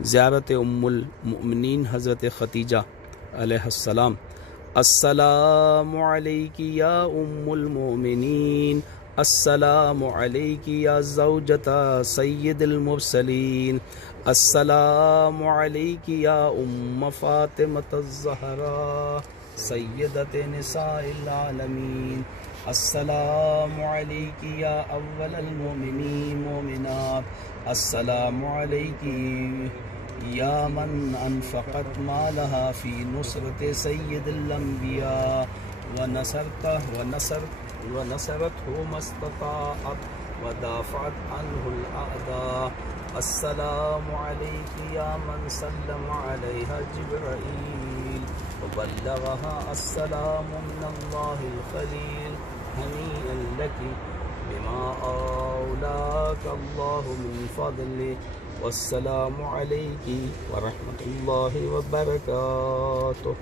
زیارت ام المؤمنین حضرت ختیجہ علیہ السلام۔ السلام علیکی یا ام المؤمنین، السلام علیکی یا زوجۃ سید المرسلین، السلام علیکی یا ام فاطمۃ الزہراء سیدۃ نساء العالمین، السلام علیکی یا اول المؤمنین مومنات، السلام علیکی یا من انفقت مالہا فی نصرت سید الانبیاء ونصرته ما استطاعت ودافعت عنہ الاعداء، السلام علیکی یا من سلم علیہا جبرائیل وبلغها السلام من اللہ الخلیل، ہنیئا لک بما اولاک اللہ من فضلہ، والسلام علیکی ورحمۃ اللہ وبرکاتہ۔